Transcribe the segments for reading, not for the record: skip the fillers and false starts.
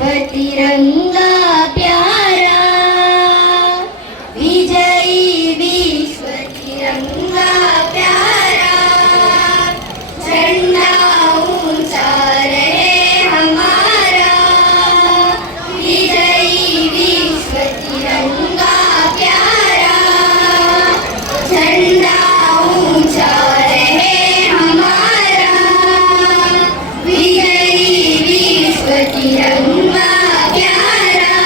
विश्व तिरंगा प्यारा, विजयी विश्व तिरंगा प्यारा, झंडा ऊंचा रहे हमारा, विजयी विश्व तिरंगा प्यारा, झंडा ऊंचा रहे हमारा, विजयी विश्व तिरंगा प्यारा,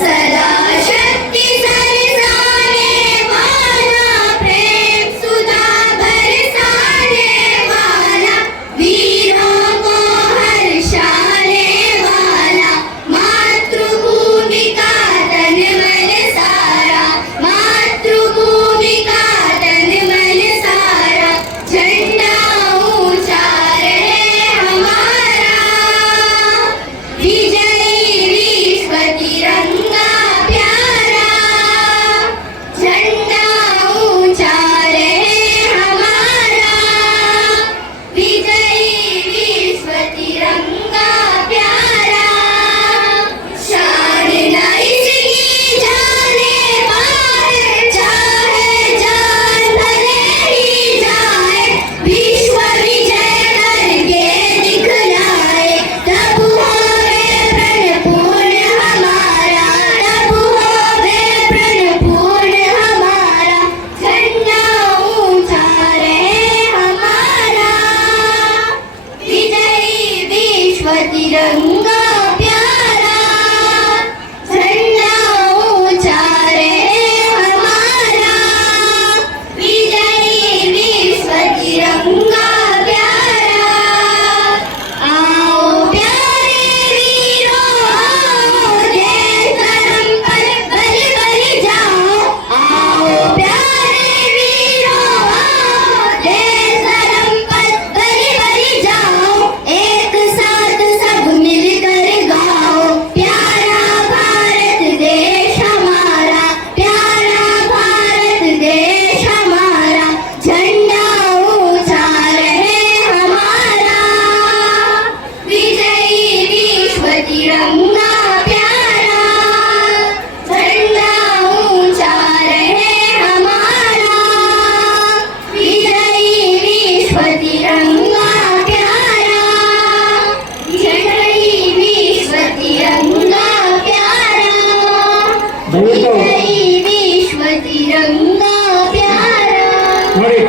सदा शक्ति बरसाने वाला, प्रेम सुधा बरसाने वाला, वीरों को हर्षाने वाला, मातृभूमि का तन मन सारा, मातृभूमि का तन मन सारा, झंडा ऊंचा रहे हमारा, विजयी विश्व तिरंगा प्यारा, झंडा ऊंचा रहे हमारा, विजयी विश्व तिरंगा प्यारा, शान न इसकी जाने बाहर, चाहे जान भले ही जाए, विश्व विजय करके दिखलाए, तब होवे प्रणपूर्ण हमारा, तब होवे प्रणपूर्ण हमारा, झंडा ऊंचा रहे हमारा, विजयी विश्व तिरंगा